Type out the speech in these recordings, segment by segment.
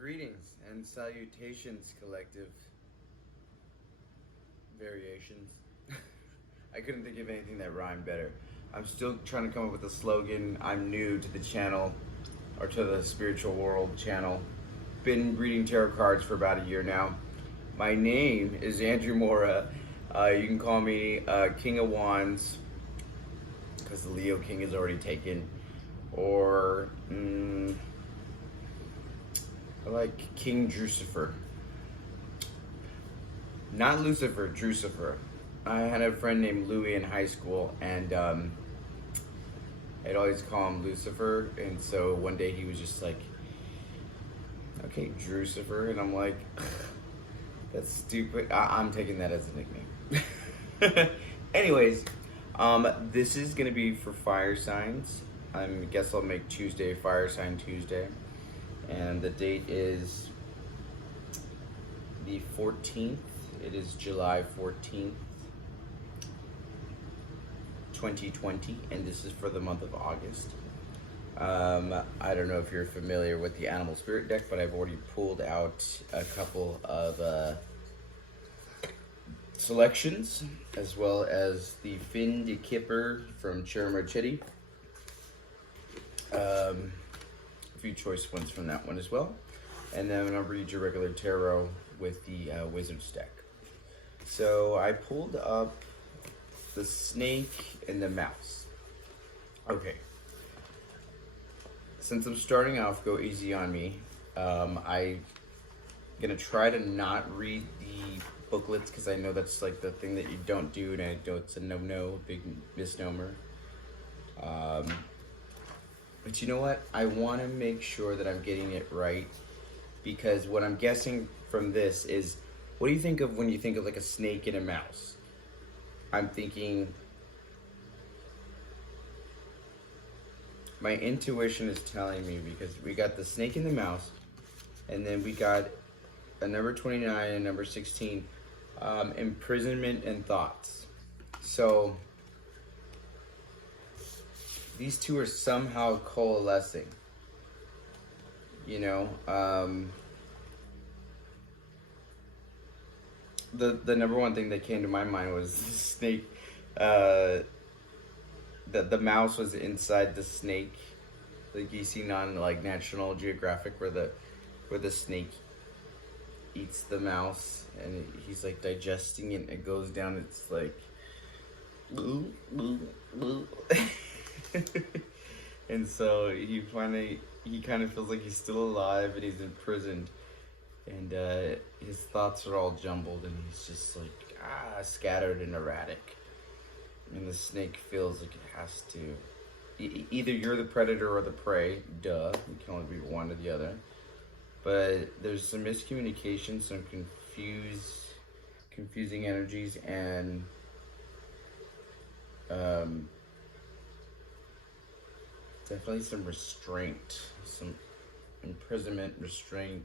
Greetings and salutations, collective variations. I couldn't think of anything that rhymed better. I'm still trying to come up with a slogan. I'm new to the channel, or to the spiritual world channel. Been reading tarot cards for about a year now. My name is Andrew Mora. You can call me King of Wands, because the Leo King is already taken. Or I like King Drucifer. Not Lucifer, Drucifer. I had a friend named Louis in high school, and I'd always call him Lucifer. And so one day he was just like, okay, Drucifer. And I'm like, that's stupid. I'm taking that as a nickname. Anyways, this is going to be for fire signs. I guess I'll make Tuesday Fire Sign Tuesday. And the date is the 14th. It is July 14th, 2020, and this is for the month of August. I don't know if you're familiar with the Animal Spirit deck, but I've already pulled out a couple of selections, as well as the Fin de Kipper from Chirimarchetti. A few choice ones from that one as well. And then I'm going to read your regular tarot with the Wizard's deck. So I pulled up the snake and the mouse. Okay. Since I'm starting off, go easy on me. I'm going to try to not read the booklets, because I know that's like the thing that you don't do, and I know it's a no-no, big misnomer. But you know what? I want to make sure that I'm getting it right, because what I'm guessing from this is, what do you think of when you think of like a snake and a mouse? I'm thinking, my intuition is telling me, because we got the snake and the mouse, and then we got a number 29 and number 16, imprisonment and thoughts. So these two are somehow coalescing, you know. The number one thing that came to my mind was the snake. The mouse was inside the snake, like you seen on like National Geographic, where the snake eats the mouse, and he's like digesting it, and it goes down. It's like, and so he kind of feels like he's still alive, and he's imprisoned, and his thoughts are all jumbled, and he's just like scattered and erratic. And the snake feels like it has to, either you're the predator or the prey, duh, you can only be one or the other. But there's some miscommunication, some confusing energies, and definitely some restraint, some imprisonment, restraint,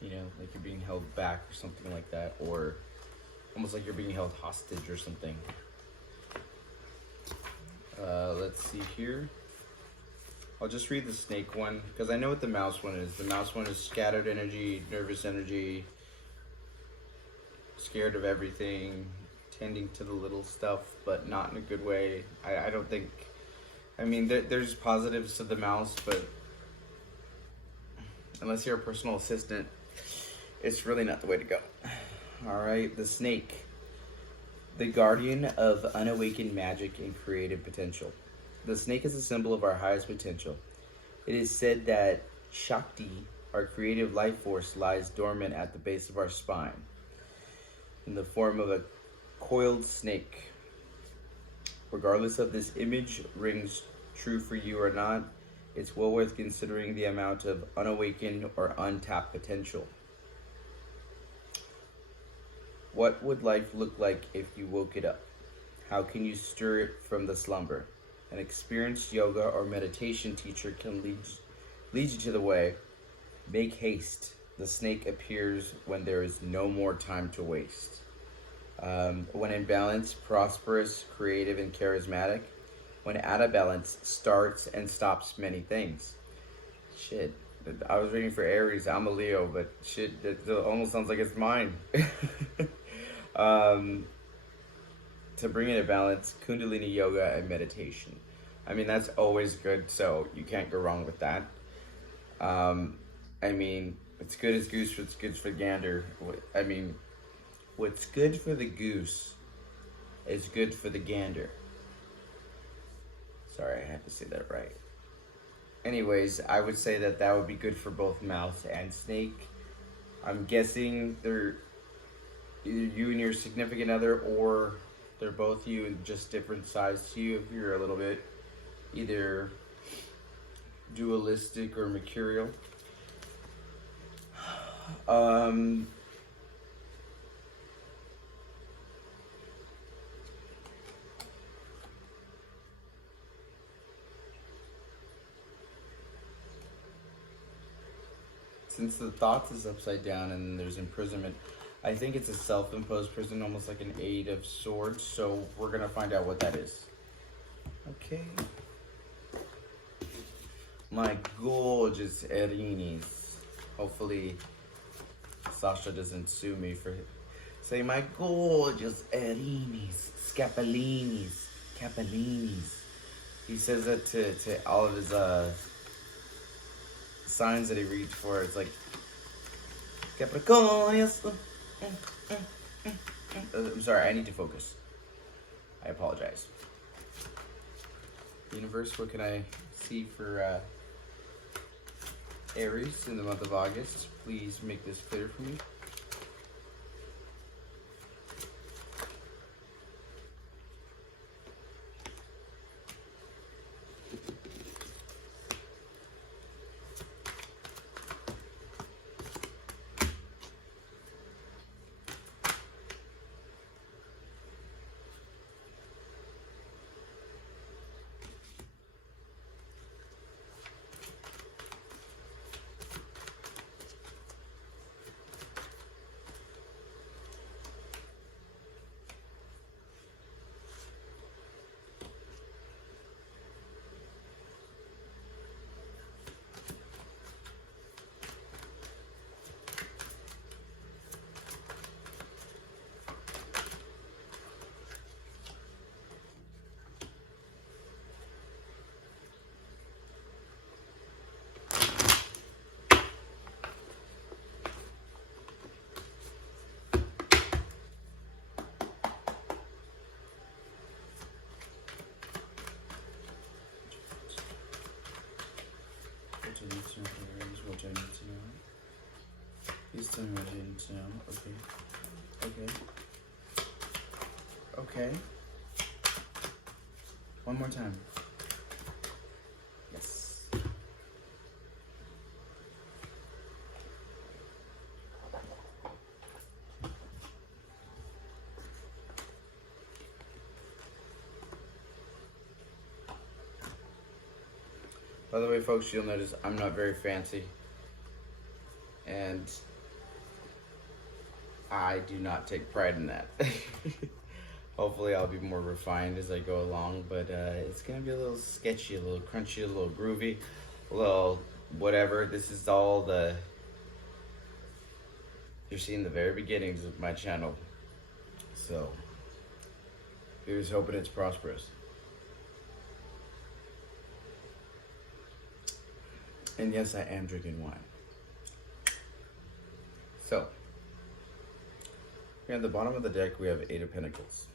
you know, like you're being held back or something like that, or almost like you're being held hostage or something. Let's see here. I'll just read the snake one, because I know what the mouse one is. The mouse one is scattered energy, nervous energy, scared of everything, tending to the little stuff, but not in a good way. I don't think, I mean, there's positives to the mouse, but unless you're a personal assistant, it's really not the way to go. All right, the snake, the guardian of unawakened magic and creative potential. The snake is a symbol of our highest potential. It is said that Shakti, our creative life force, lies dormant at the base of our spine, in the form of a coiled snake. Regardless of this image rings true for you or not, it's well worth considering the amount of unawakened or untapped potential. What would life look like if you woke it up? How can you stir it from the slumber? An experienced yoga or meditation teacher can lead you to the way. Make haste. The snake appears when there is no more time to waste. When in balance, prosperous, creative, and charismatic. When out of balance, starts and stops many things. Shit, I was reading for Aries. I'm a Leo, but shit, it almost sounds like it's mine. um, to bring in a balance, Kundalini yoga and meditation. I mean, that's always good, so you can't go wrong with that. Um, I mean, what's good is goose, what's good for gander. I mean, what's good for the goose is good for the gander. Sorry, I had to say that right. Anyways, I would say that that would be good for both mouse and snake. I'm guessing they're either you and your significant other, or they're both you and just different size to you if you're a little bit either dualistic or mercurial. Since the thoughts is upside down and there's imprisonment, I think it's a self-imposed prison, almost like an Eight of Swords. So we're gonna find out what that is. Okay. My gorgeous Erinis. Hopefully Sasha doesn't sue me for say my gorgeous Erinis, Scapellinis, Capellinis. He says that to all of his signs that he reads for. It's like Capricornius. I'm sorry, I need to focus. I apologize. Universe, what can I see for Aries in the month of August? Please make this clear for me. What I need to know. Please tell me what I need to know. Okay. One more time. Yes. By the way, folks, you'll notice I'm not very fancy, and I do not take pride in that. Hopefully I'll be more refined as I go along, but it's gonna be a little sketchy, a little crunchy, a little groovy, a little whatever. This is all you're seeing the very beginnings of my channel, so here's hoping it's prosperous. And yes, I am drinking wine. So, here at the bottom of the deck, we have Eight of Pentacles.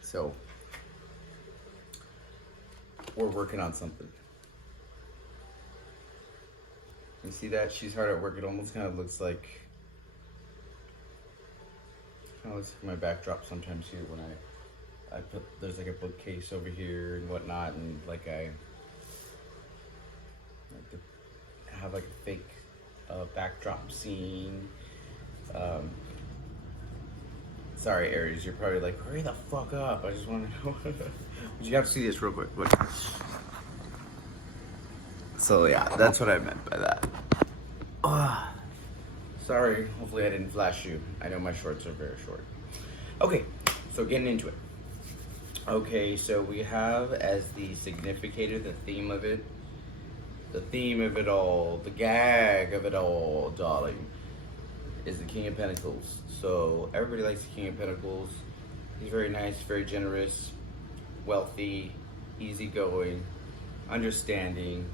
So, we're working on something. You see that? She's hard at work. It almost kind of looks like my backdrop sometimes here when I put, there's like a bookcase over here and whatnot, and like I like to have like a fake backdrop scene. Sorry, Aries, you're probably like, hurry the fuck up. I just want to know. You have to see this real quick. Look. So yeah, that's what I meant by that. Sorry, hopefully I didn't flash you. I know my shorts are very short. Okay, so getting into it. Okay, so we have as the significator, the theme of it, the theme of it all, the gag of it all, darling, is the King of Pentacles. So everybody likes the King of Pentacles. He's very nice, very generous, wealthy, easygoing, understanding.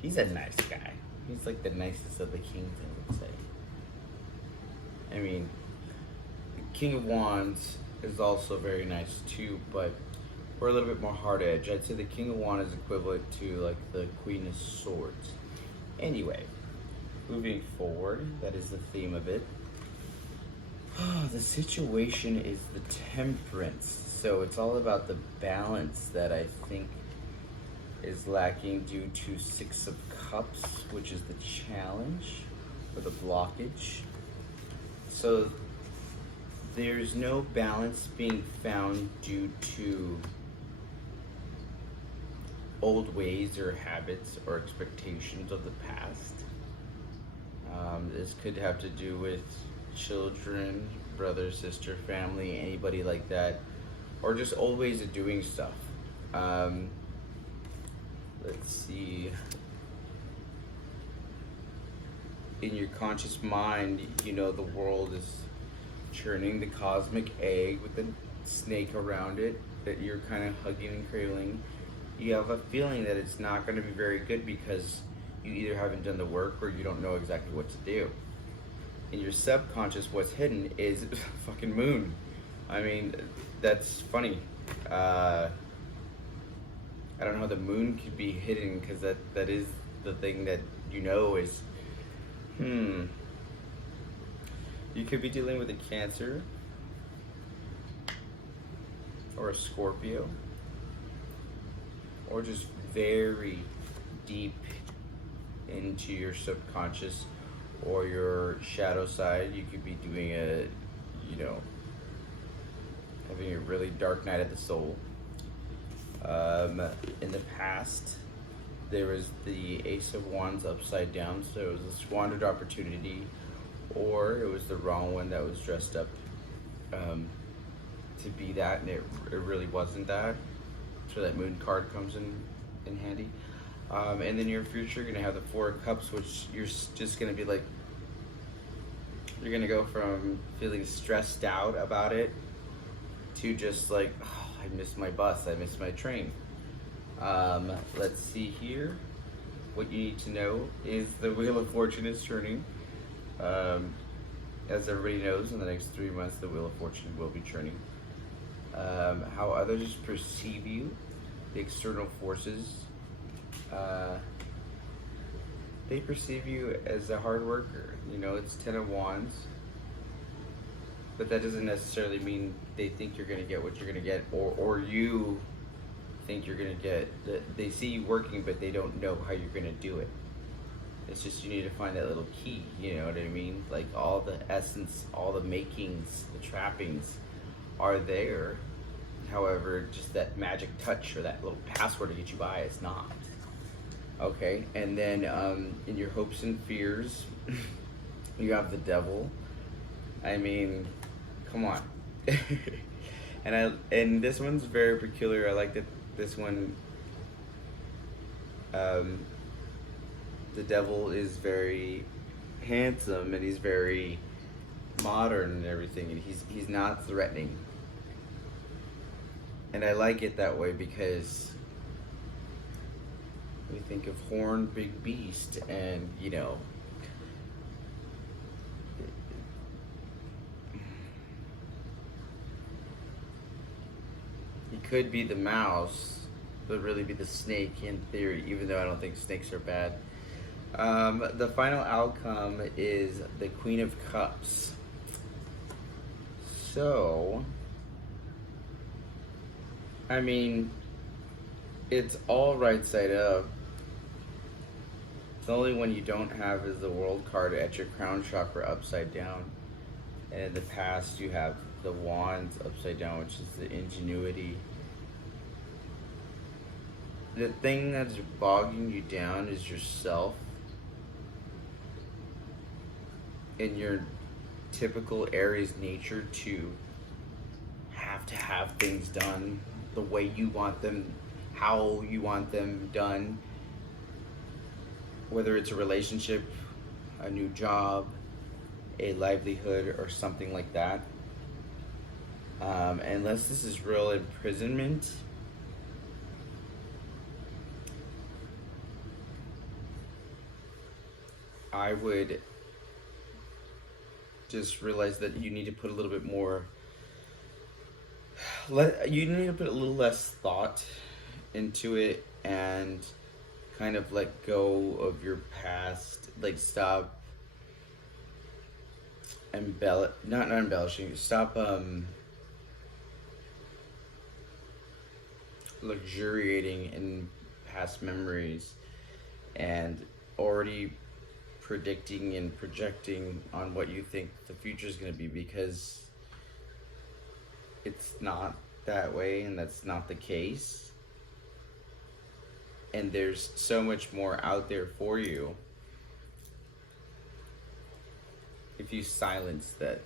He's a nice guy. He's like the nicest of the kings, I would say. I mean, the King of Wands is also very nice too, but we're a little bit more hard edge. I'd say the King of Wands is equivalent to like the Queen of Swords. Anyway, moving forward, that is the theme of it. The situation is the Temperance. So it's all about the balance that I think is lacking due to Six of Cups, which is the challenge or the blockage. So there's no balance being found due to old ways or habits or expectations of the past. This could have to do with children, brother, sister, family, anybody like that, or just old ways of doing stuff. Let's see. In your conscious mind, you know the world is churning the cosmic egg with the snake around it that you're kind of hugging and cradling. You have a feeling that it's not going to be very good because you either haven't done the work or you don't know exactly what to do. In your subconscious, what's hidden is fucking moon. I mean, that's funny. I don't know how the moon could be hidden because that is the thing that you know is, you could be dealing with a Cancer or a Scorpio or just very deep into your subconscious or your shadow side. You could be doing having a really dark night of the soul. In the past, there was the Ace of Wands upside down, so it was a squandered opportunity, or it was the wrong one that was dressed up to be that, and it really wasn't that. So that moon card comes in handy. And then your future, you're gonna have the Four of Cups, which you're just gonna be like, you're gonna go from feeling stressed out about it to just like, oh, I missed my bus, I missed my train. Let's see here. What you need to know is the Wheel of Fortune is turning. As everybody knows, in the next 3 months, the Wheel of Fortune will be turning. How others perceive you, the external forces, they perceive you as a hard worker. You know, it's 10 of Wands, but that doesn't necessarily mean they think you're gonna get what you're gonna get, or you think you're gonna get. They see you working, but they don't know how you're gonna do it. It's just you need to find that little key, you know what I mean? Like all the essence, all the makings, the trappings are there. However, just that magic touch or that little password to get you by is not. Okay, and then in your hopes and fears, you have the Devil. I mean, come on. And this one's very peculiar. I like that this one. The Devil is very handsome and he's very modern and everything, and he's not threatening. And I like it that way because we think of horned big beast, and you know, he could be the mouse, but really be the snake in theory, even though I don't think snakes are bad. The final outcome is the Queen of Cups. So, I mean, it's all right side up. The only one you don't have is the World card at your crown chakra upside down. And in the past, you have the Wands upside down, which is the ingenuity. The thing that's bogging you down is yourself and your typical Aries nature to have things done the way you want them, how you want them done, whether it's a relationship, a new job, a livelihood, or something like that. Unless this is real imprisonment, I would just realize that you need to put a little bit more. You need to put a little less thought into it and kind of let go of your past. Like stop not embellishing. Stop luxuriating in past memories and already predicting and projecting on what you think the future is going to be, because it's not that way and that's not the case. And there's so much more out there for you if you silence that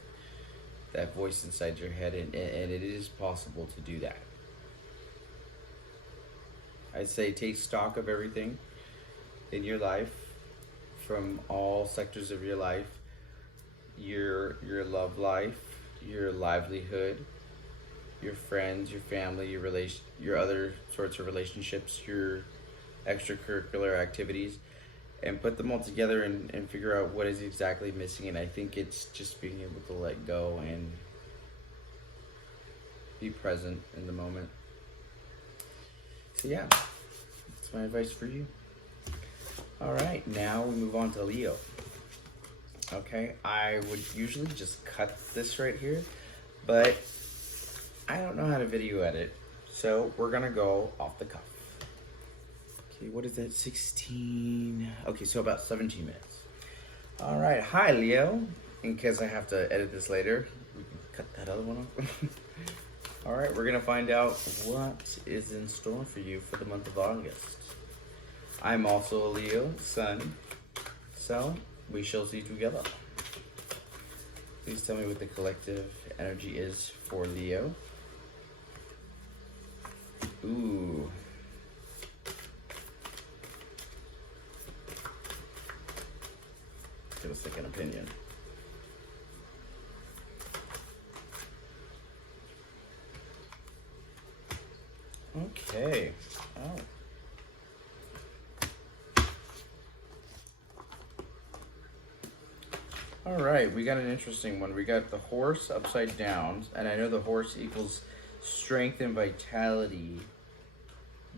voice inside your head, and it is possible to do that. I'd say take stock of everything in your life, from all sectors of your life, your love life, your livelihood, your friends, your family, your other sorts of relationships, your extracurricular activities, and put them all together and figure out what is exactly missing. And I think it's just being able to let go and be present in the moment. So yeah, that's my advice for you. All right, now we move on to Leo. Okay, I would usually just cut this right here, but I don't know how to video edit, so we're gonna go off the cuff. Okay, what is that, 16? Okay, so about 17 minutes. All right, hi Leo. In case I have to edit this later, we can cut that other one off. All right, we're gonna find out what is in store for you for the month of August. I'm also a Leo sun, so we shall see together. Please tell me what the collective energy is for Leo. Ooh. Get a second opinion. Okay. Oh. All right, we got an interesting one. We got the horse upside down, and I know the horse equals strength and vitality.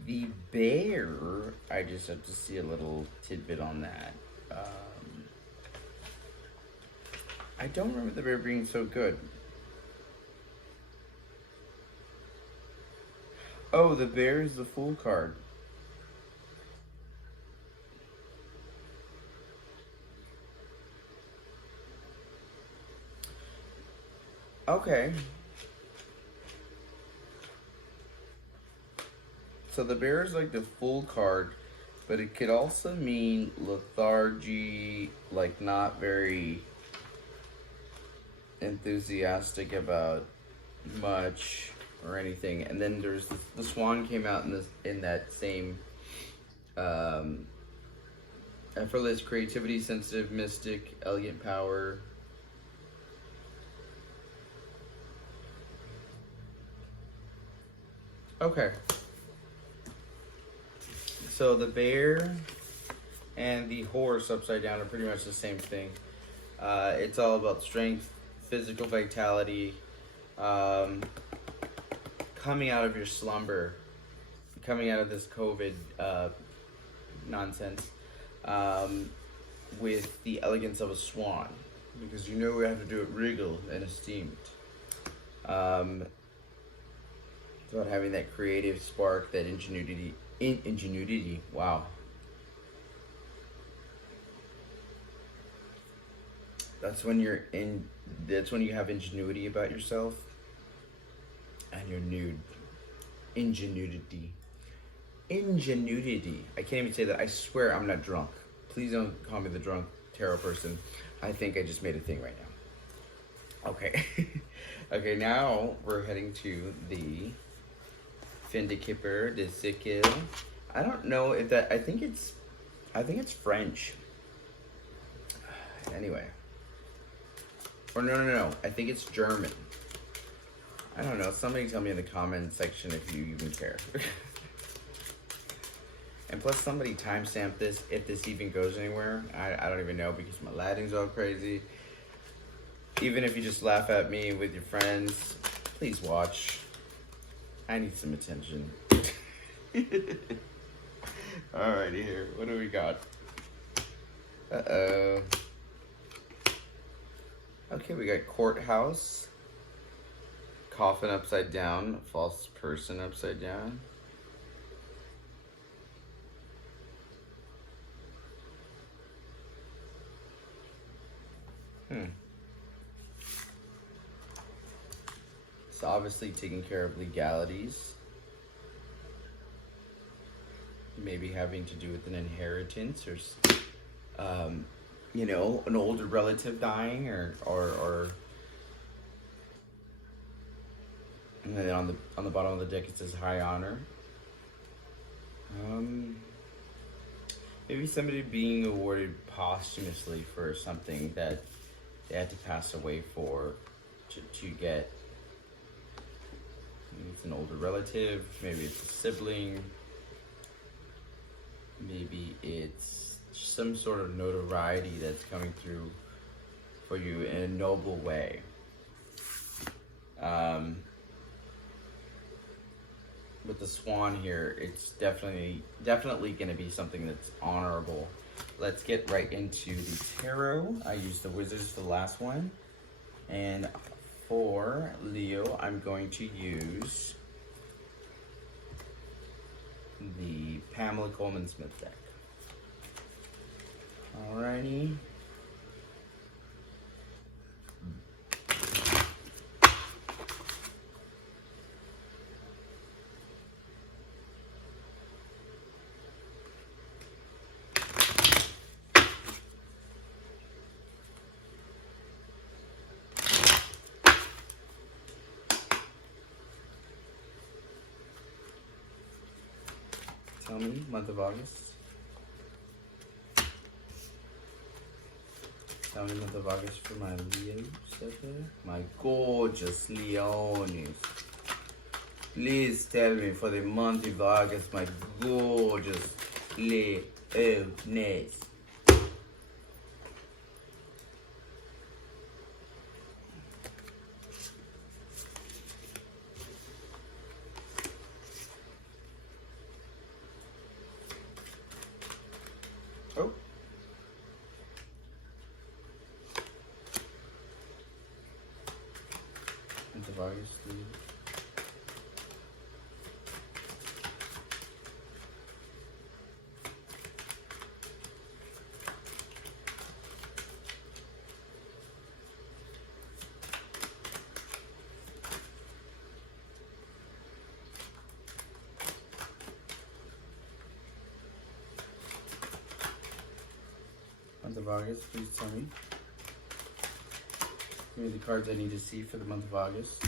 The bear, I just have to see a little tidbit on that. I don't remember the bear being so good. Oh, the bear is the Fool card. Okay. So the bear is like the Fool card, but it could also mean lethargy, like not very enthusiastic about much or anything. And then there's the swan came out in that same effortless creativity, sensitive, mystic, elegant power. Okay. So the bear and the horse upside down are pretty much the same thing. It's all about strength, physical vitality, coming out of your slumber, coming out of this COVID nonsense, with the elegance of a swan, because you know we have to do it regal and esteemed. It's about having that creative spark, that ingenuity. Wow. That's when that's when you have ingenuity about yourself. And you're nude. Ingenuity. I can't even say that. I swear I'm not drunk. Please don't call me the drunk tarot person. I think I just made a thing right now. Okay. Okay, now we're heading to the Fin de Kipper, de Sickle. I don't know if that, I I think it's French. Anyway. Or no. I think it's German. I don't know. Somebody tell me in the comment section if you even care. And plus somebody timestamp this, if this even goes anywhere. I don't even know because my Latin's all crazy. Even if you just laugh at me with your friends, please watch. I need some attention. Alrighty here, what do we got? Uh-oh. Okay, we got courthouse. Coffin upside down. False person upside down. So obviously taking care of legalities. Maybe having to do with an inheritance or, you know, an older relative dying or and then on the bottom of the deck it says high honor. Maybe somebody being awarded posthumously for something that they had to pass away for to get. Maybe it's an older relative, maybe it's a sibling, maybe it's some sort of notoriety that's coming through for you in a noble way. With the swan here, it's definitely going to be something that's honorable. Let's get right into the tarot. I used the wizards the last one, and for Leo, I'm going to use the Pamela Coleman Smith deck. Alrighty. Tell me, month of August. Tell me, month of August for my Leos out there. My gorgeous Leonis. Please tell me for the month of August, my gorgeous Leonis. Oh. Month of August, please. Month of August, please tell me. Give me the cards I need to see for the month of August.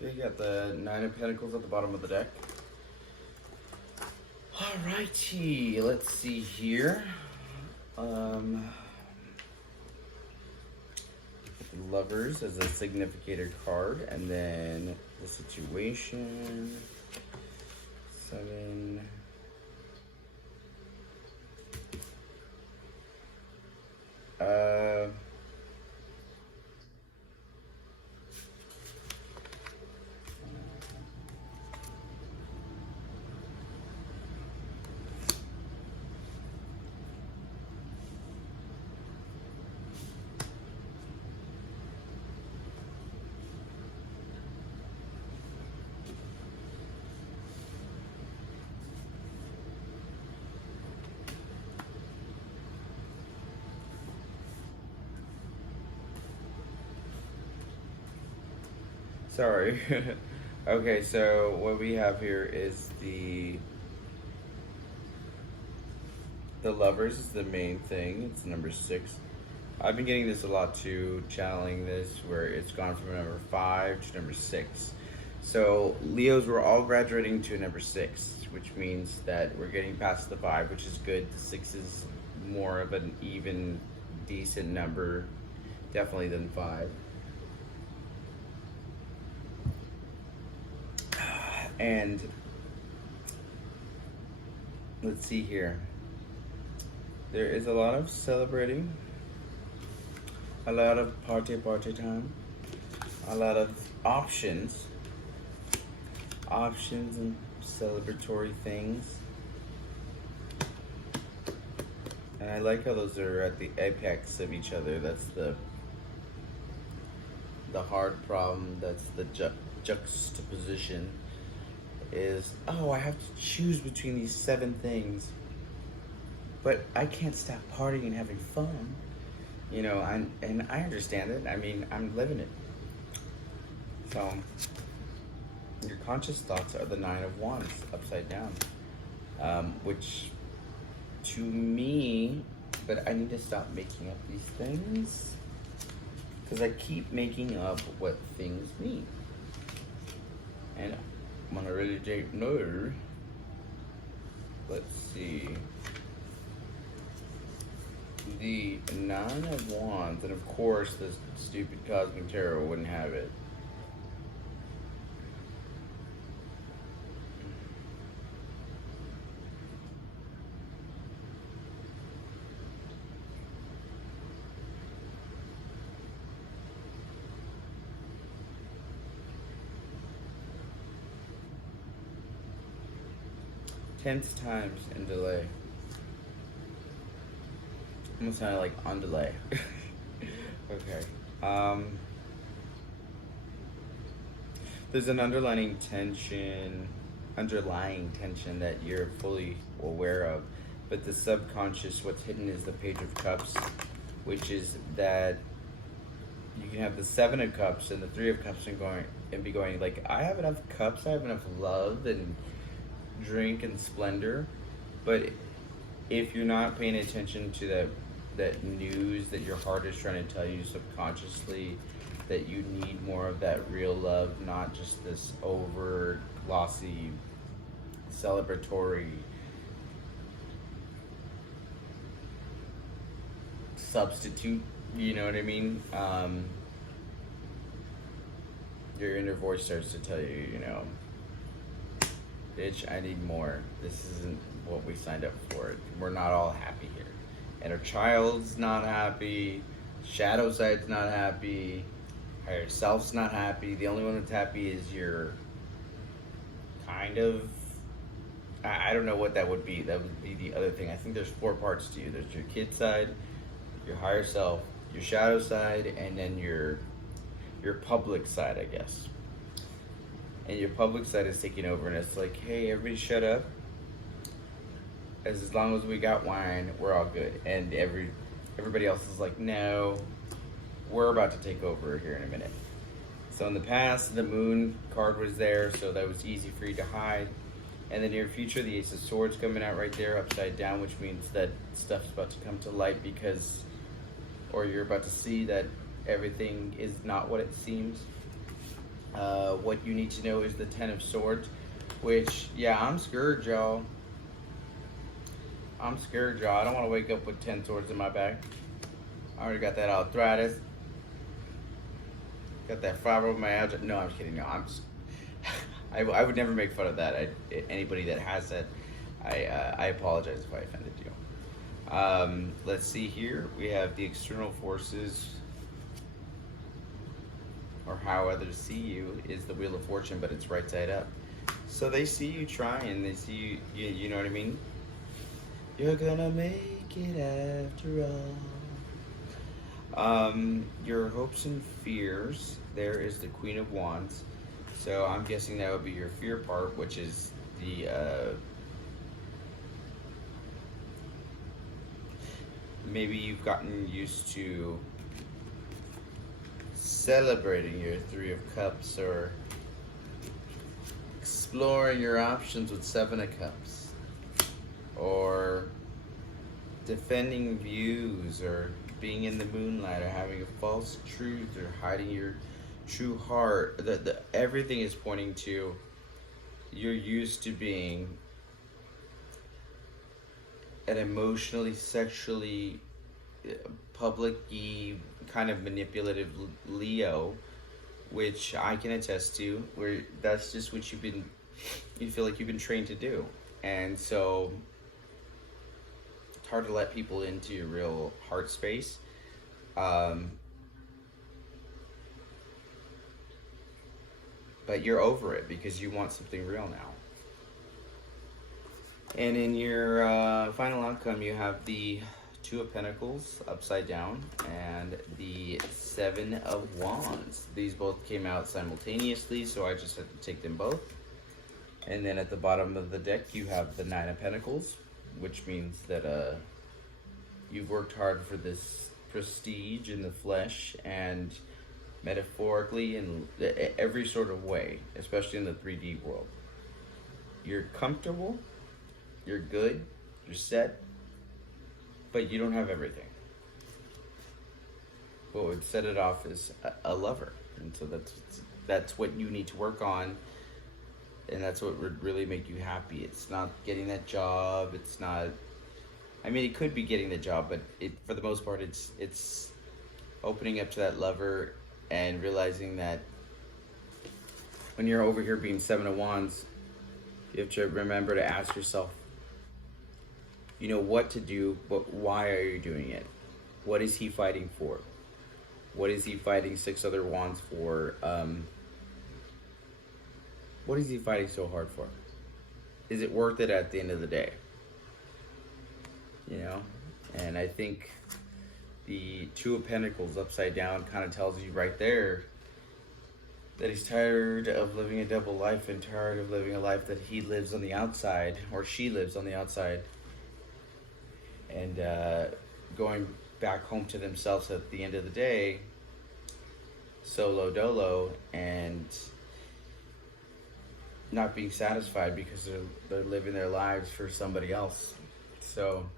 Okay, you got the Nine of Pentacles at the bottom of the deck. Alrighty, let's see here. Lovers as a significator card, and then the situation. 7. Sorry. Okay, so what we have here is the lovers is the main thing. It's number 6. I've been getting this a lot too, channeling this where it's gone from number 5 to number 6. So Leos, we're all graduating to number 6, which means that we're getting past the 5, which is good. The 6 is more of an even, decent number, definitely than 5. And let's see here. There is a lot of celebrating, a lot of party time, a lot of options and celebratory things. And I like how those are at the apex of each other. That's the hard problem. That's the juxtaposition. Is, oh, I have to choose between these 7 things, but I can't stop partying and having fun. You know, and I understand it. I mean, I'm living it. So, your conscious thoughts are the 9 of Wands upside down, which to me, but I need to stop making up these things because I keep making up what things mean, and when I really don't know. Let's see. The 9 of Wands, and of course this stupid Cosmic Tarot wouldn't have it. Tenth times in delay. Almost sounded like on delay. Okay. There's an underlying tension that you're fully aware of, but the subconscious, what's hidden is the Page of Cups, which is that you can have the 7 of Cups and the 3 of Cups and be going like, I have enough cups, I have enough love and drink and splendor, but if you're not paying attention to that news that your heart is trying to tell you subconsciously, that you need more of that real love, not just this over glossy celebratory substitute, you know what I mean? Your inner voice starts to tell you, you know, bitch, I need more. This isn't what we signed up for. We're not all happy here. And our child's not happy. Shadow side's not happy. Higher self's not happy. The only one that's happy is your kind of... I don't know what that would be. That would be the other thing. I think there's 4 parts to you. There's your kid side, your higher self, your shadow side, and then your public side, I guess. And your public side is taking over, and it's like, hey, everybody shut up. As long as we got wine, we're all good. And everybody else is like, no, we're about to take over here in a minute. So in the past, the moon card was there, so that was easy for you to hide. In the near future, the Ace of Swords coming out right there, upside down, which means that stuff's about to come to light because, or you're about to see that everything is not what it seems. What you need to know is the 10 of Swords, which, yeah, I'm scared, y'all. I'm scared, y'all. I don't want to wake up with 10 swords in my back. I already got that arthritis. Got that fibromyalgia. No, I'm just kidding. No, I would never make fun of that. Anybody that has that, I apologize if I offended you. Let's see here. We have the external forces, or how others see you, is the Wheel of Fortune, but it's right side up. So they see you trying. They see you. You know what I mean? You're gonna make it after all. Your hopes and fears. There is the Queen of Wands. So I'm guessing that would be your fear part, which is the maybe you've gotten used to celebrating your Three of Cups, or exploring your options with Seven of Cups, or defending views, or being in the moonlight, or having a false truth, or hiding your true heart. Everything is pointing to you're used to being an emotionally, sexually, public-y, kind of manipulative Leo, which I can attest to, where that's just what you feel like you've been trained to do. And so it's hard to let people into your real heart space. But you're over it because you want something real now. And in your final outcome, you have the Two of Pentacles upside down and the Seven of Wands. These both came out simultaneously, so I just had to take them both. And then at the bottom of the deck, you have the Nine of Pentacles, which means that you've worked hard for this prestige in the flesh and metaphorically in every sort of way, especially in the 3D world. You're comfortable, you're good, you're set, but you don't have everything. What would set it off is a lover. And so that's what you need to work on, and that's what would really make you happy. It's not getting that job, it's not, I mean, it could be getting the job, but for the most part, it's opening up to that lover and realizing that when you're over here being Seven of Wands, you have to remember to ask yourself, you know what to do, but why are you doing it? What is he fighting for? What is he fighting Six other Wands for? What is he fighting so hard for? Is it worth it at the end of the day? You know? And I think the Two of Pentacles upside down kind of tells you right there that he's tired of living a double life and tired of living a life that he lives on the outside, or she lives on the outside, and going back home to themselves at the end of the day, solo dolo, and not being satisfied because they're living their lives for somebody else. So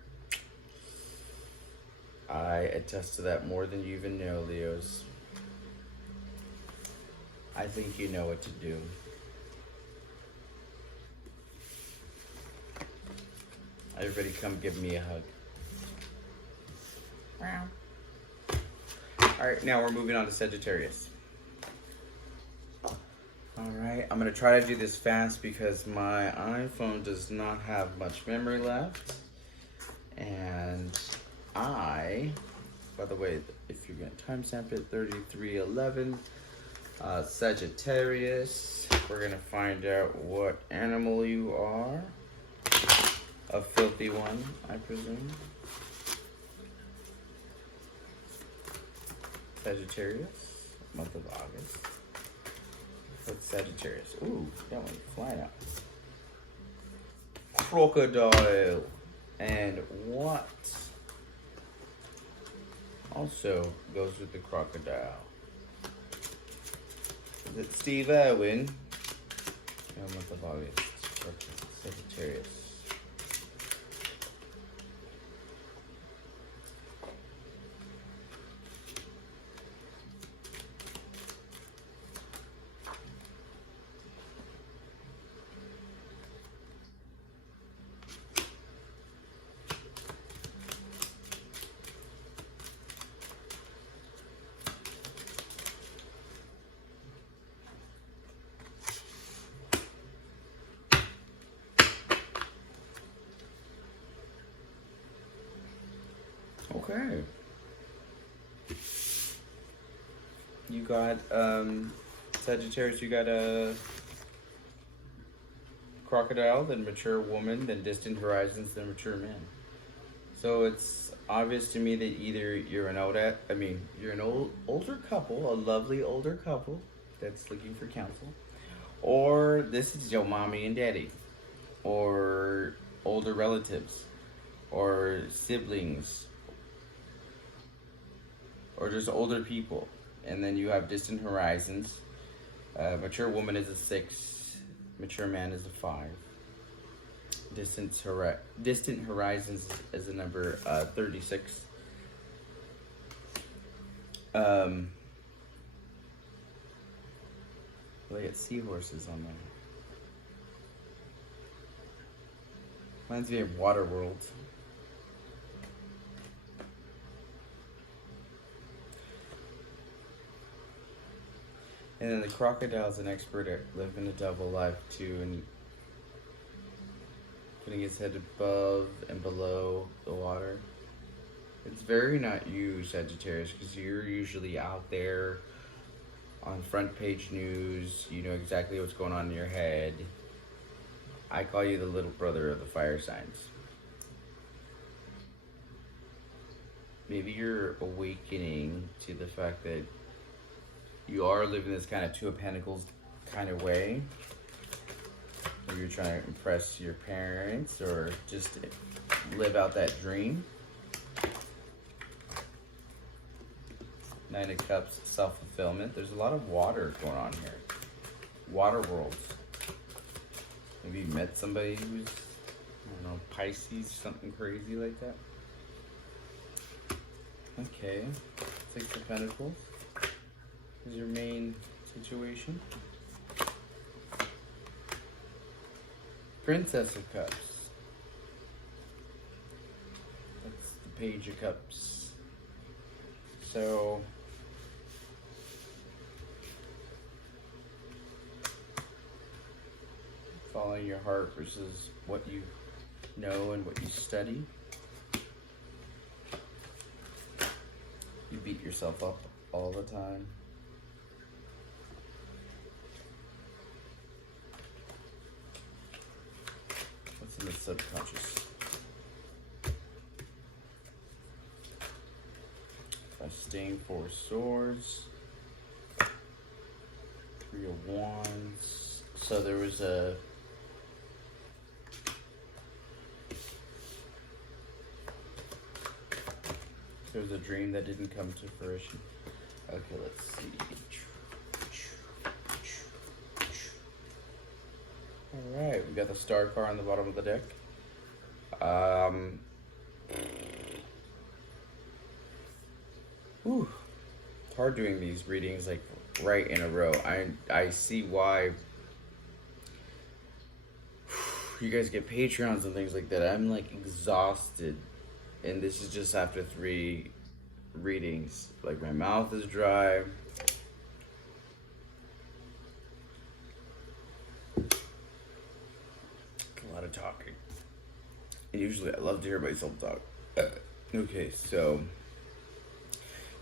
I attest to that more than you even know, Leos. I think you know what to do. Everybody come give me a hug. Wow. Alright, now we're moving on to Sagittarius. Alright, I'm going to try to do this fast because my iPhone does not have much memory left. And by the way, if you're going to timestamp it, 3311, Sagittarius, we're going to find out what animal you are. A filthy one, I presume. Sagittarius, month of August. What's Sagittarius? Ooh, that one flying out. Crocodile. And what also goes with the crocodile? Is it Steve Irwin? No, month of August. Sagittarius. Okay. You got, Sagittarius, you got a crocodile, then mature woman, then distant horizons, then mature man. So it's obvious to me that either you're an older couple, a lovely older couple that's looking for counsel, or this is your mommy and daddy, or older relatives, or siblings, or just older people. And then you have distant horizons. Mature woman is a 6. Mature man is a 5. Distant horizons is a number 36. They got seahorses on there. Reminds me of Waterworld. And then the crocodile's an expert at living a double life too, and putting his head above and below the water. It's very not you, Sagittarius, because you're usually out there on front page news. You know exactly what's going on in your head. I call you the little brother of the fire signs. Maybe you're awakening to the fact that you are living this kind of Two of Pentacles kind of way, or you're trying to impress your parents or just live out that dream. 9 of Cups, self-fulfillment. There's a lot of water going on here. Water worlds. Maybe you met somebody who's, I don't know, Pisces, something crazy like that. Okay, 6 of Pentacles is your main situation. Princess of Cups. That's the Page of Cups. So following your heart versus what you know and what you study. You beat yourself up all the time. What's in the subconscious? 4 swords. 3 of wands. So there was a dream that didn't come to fruition. Okay, let's see. Alright, we got the star card on the bottom of the deck. It's hard doing these readings like right in a row. I see why you guys get Patreons and things like that. I'm like exhausted, and this is just after 3 readings. Like my mouth is dry. A lot of talking. And usually I love to hear myself talk. Okay, so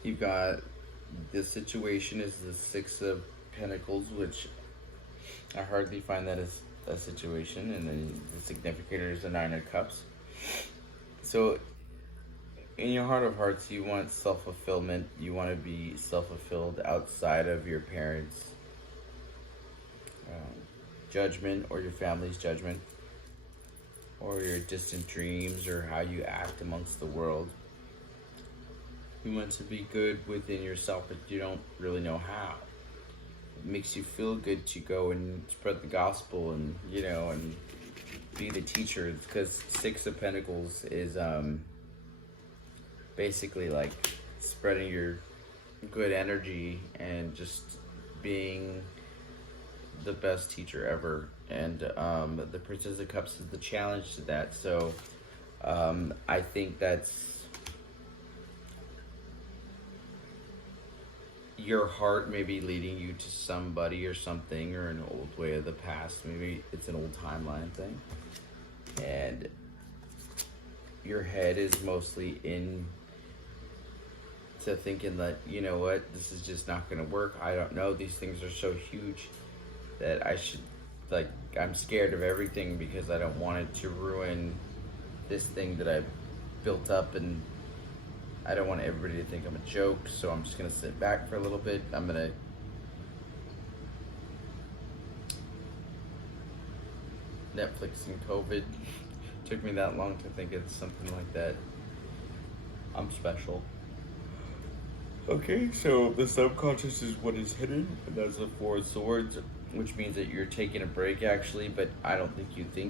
you've got this situation is the 6 of Pentacles, which I hardly find that as a situation, and then the significant is the 9 of Cups. So in your heart of hearts, you want self-fulfillment. You want to be self-fulfilled outside of your parents' judgment or your family's judgment or your distant dreams or how you act amongst the world. You want to be good within yourself, but you don't really know how. It makes you feel good to go and spread the gospel and, you know, and be the teacher, because 6 of Pentacles is basically like spreading your good energy and just being the best teacher ever. And the Princess of Cups is the challenge to that. So I think that's your heart may be leading you to somebody or something, or an old way of the past. Maybe it's an old timeline thing, and your head is mostly in to thinking that, you know what, this is just not gonna work. I don't know, these things are so huge that I should, like, I'm scared of everything because I don't want it to ruin this thing that I've built up, and I don't want everybody to think I'm a joke, so I'm just gonna sit back for a little bit. I'm gonna Netflix and COVID. Took me that long to think of something like that. I'm special. Okay, so the subconscious is what is hidden, and that's the Four of Swords, which means that you're taking a break actually, but I don't think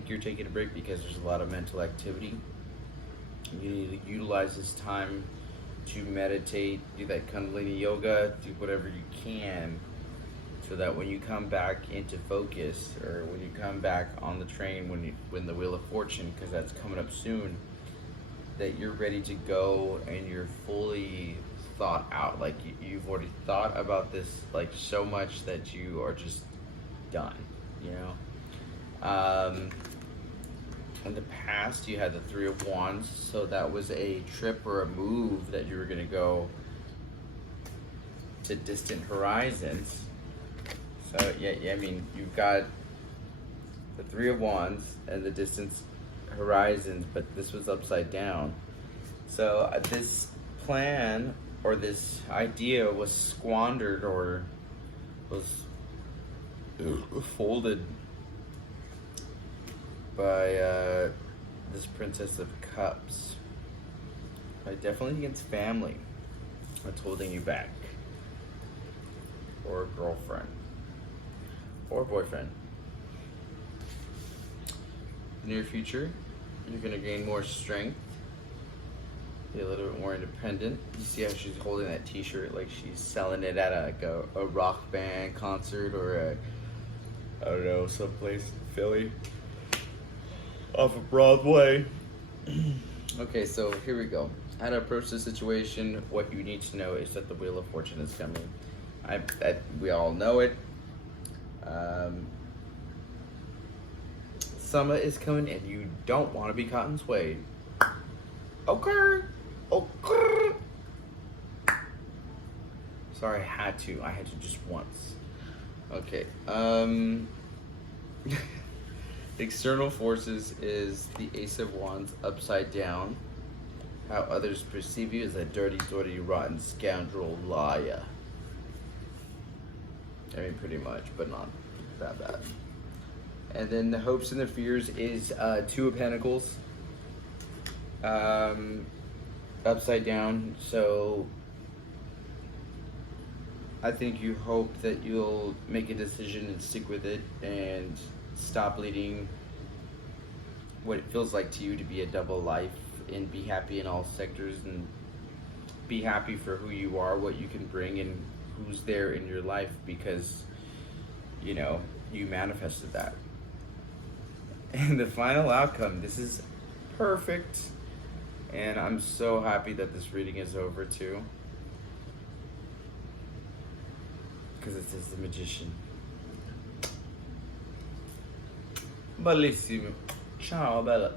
you're taking a break because there's a lot of mental activity. You need to utilize this time to meditate, do that Kundalini yoga, do whatever you can so that when you come back into focus or when you come back on the train when the Wheel of Fortune, because that's coming up soon, that you're ready to go and you're fully thought out. Like you've already thought about this like so much that you are just done, you know. In the past, you had the Three of Wands, so that was a trip or a move that you were going to go to distant horizons. So, yeah, I mean, you've got the Three of Wands and the distant horizons, but this was upside down. So, this plan or this idea was squandered or was folded by this Princess of Cups. I definitely think it's family that's holding you back, or a girlfriend, or boyfriend. Near future, you're gonna gain more strength, be a little bit more independent. You see how she's holding that T-shirt like she's selling it at a rock band concert or I don't know, someplace in Philly. Off of Broadway. Okay, so here we go. How to approach the situation. What you need to know is that the Wheel of Fortune is coming. We all know it. Summer is coming, and you don't want to be caught in sway. Okay. Okay. Sorry, I had to just once. Okay. External forces is the Ace of Wands upside down. How others perceive you as a dirty, rotten scoundrel liar. I mean, pretty much, but not that bad. And then the hopes and the fears is Two of Pentacles. Upside down. So I think you hope that you'll make a decision and stick with it and stop leading what it feels like to you to be a double life and be happy in all sectors and be happy for who you are, what you can bring, and who's there in your life because, you know, you manifested that. And the final outcome, this is perfect. And I'm so happy that this reading is over too. Because it says the Magician. Bellissimo. Ciao, bella.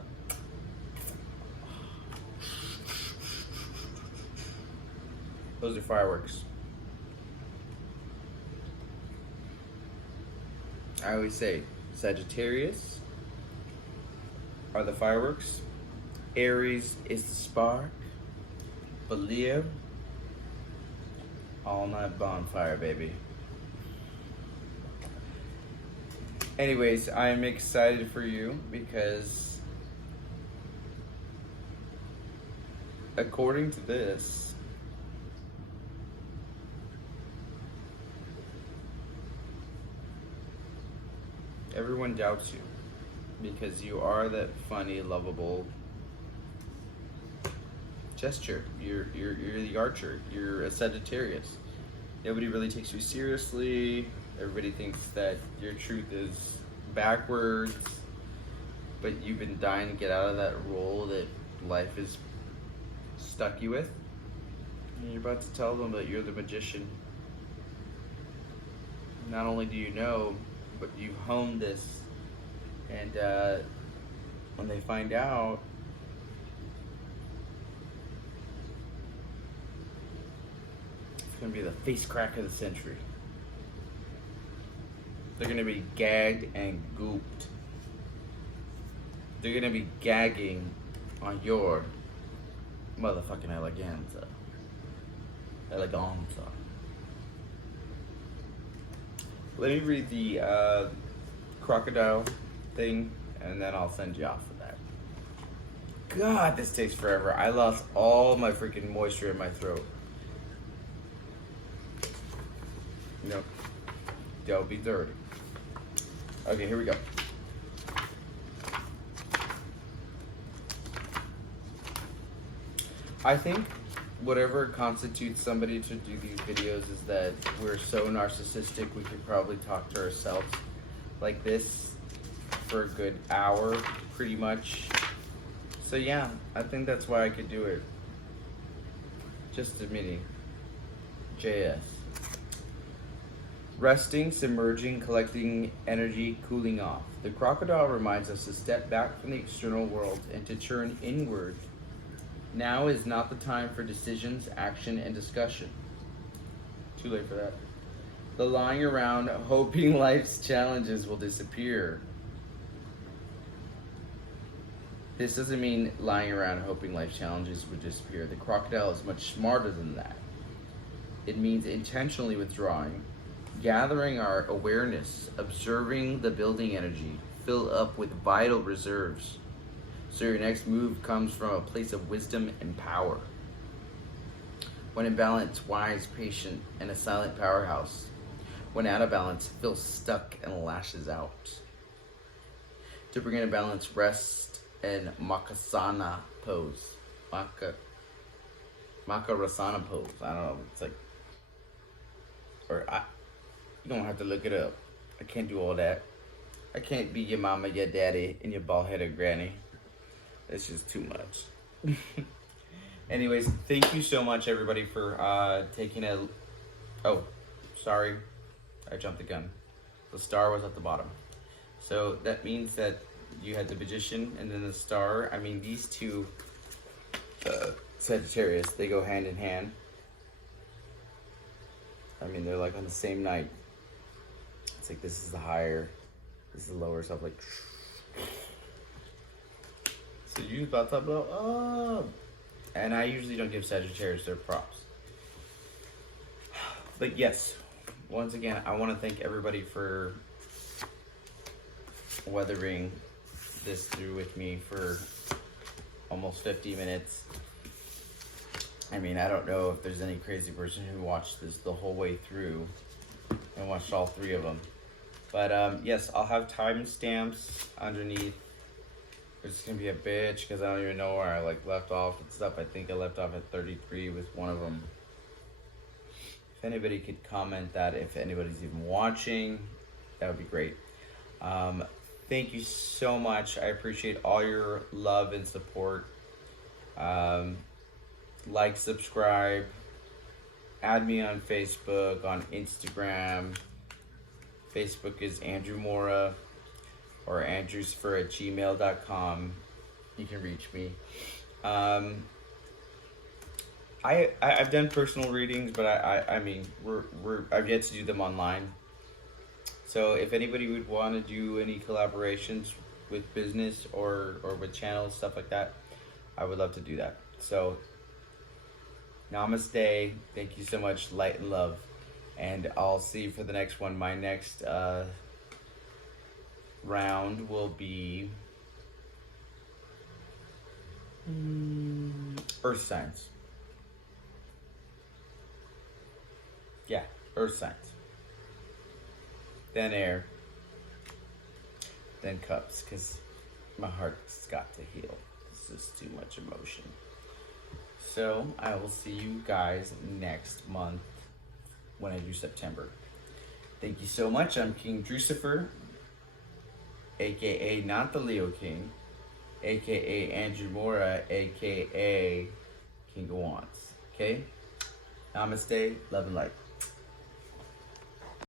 Those are fireworks. I always say Sagittarius are the fireworks. Aries is the spark. But Leo, all night bonfire, baby. Anyways, I'm excited for you because according to this, everyone doubts you because you are that funny, lovable gesture. You're the archer. You're a Sagittarius. Nobody really takes you seriously. Everybody thinks that your truth is backwards, but you've been dying to get out of that role that life has stuck you with. And you're about to tell them that you're the magician. Not only do you know, but you've honed this. And when they find out, it's going to be the face crack of the century. They're going to be gagged and gooped. They're going to be gagging on your motherfucking eleganza. Eleganza. Let me read the crocodile thing, and then I'll send you off with that. God, this takes forever. I lost all my freaking moisture in my throat. Nope. They'll be 30. Okay, here we go. I think whatever constitutes somebody to do these videos is that we're so narcissistic we could probably talk to ourselves like this for a good hour, pretty much. So yeah, I think that's why I could do it. Just admitting. JS. Resting, submerging, collecting energy, cooling off. The crocodile reminds us to step back from the external world and to turn inward. Now is not the time for decisions, action, and discussion. Too late for that. The lying around, hoping life's challenges will disappear. This doesn't mean lying around hoping life challenges would disappear. The crocodile is much smarter than that. It means intentionally withdrawing, gathering our awareness, observing the building energy, fill up with vital reserves. So your next move comes from a place of wisdom and power. When in balance, wise, patient, and a silent powerhouse. When out of balance, feels stuck and lashes out. To bring in a balance, rest and Makasana pose. Makarasana pose. I don't know. It's like, you don't have to look it up. I can't do all that. I can't be your mama, your daddy, and your bald-headed granny. It's just too much. Anyways, thank you so much, everybody, for taking a... Oh, sorry. I jumped the gun. The star was at the bottom. So that means that you had the Magician and then the star. I mean, these two Sagittarius, they go hand in hand. I mean, they're like on the same night. It's like this is the higher, this is the lower stuff, like... So you about to blow up. And I usually don't give Sagittarius their props. But yes, once again, I want to thank everybody for weathering this through with me for almost 50 minutes. I mean, I don't know if there's any crazy person who watched this the whole way through and watched all 3 of them. But yes, I'll have timestamps underneath. It's gonna be a bitch because I don't even know where I left off with stuff. I think I left off at 33 with one of them. If anybody could comment that, if anybody's even watching, that would be great. Thank you so much. I appreciate all your love and support. Like, subscribe, add me on Facebook, on Instagram. Facebook is Andrew Mora. Or andrewsfer@gmail.com. You can reach me. I've done personal readings, but I mean I've yet to do them online. So if anybody would want to do any collaborations with business or with channels, stuff like that, I would love to do that. So namaste. Thank you so much. Light and love. And I'll see you for the next one. My next round will be earth signs. Yeah, earth signs. Then air. Then cups, because my heart's got to heal. This is too much emotion. So I will see you guys next month when I do September. Thank you so much. I'm King Drucifer, aka not the Leo King, aka Andrew Mora, aka King of Wands. Okay? Namaste, love and light.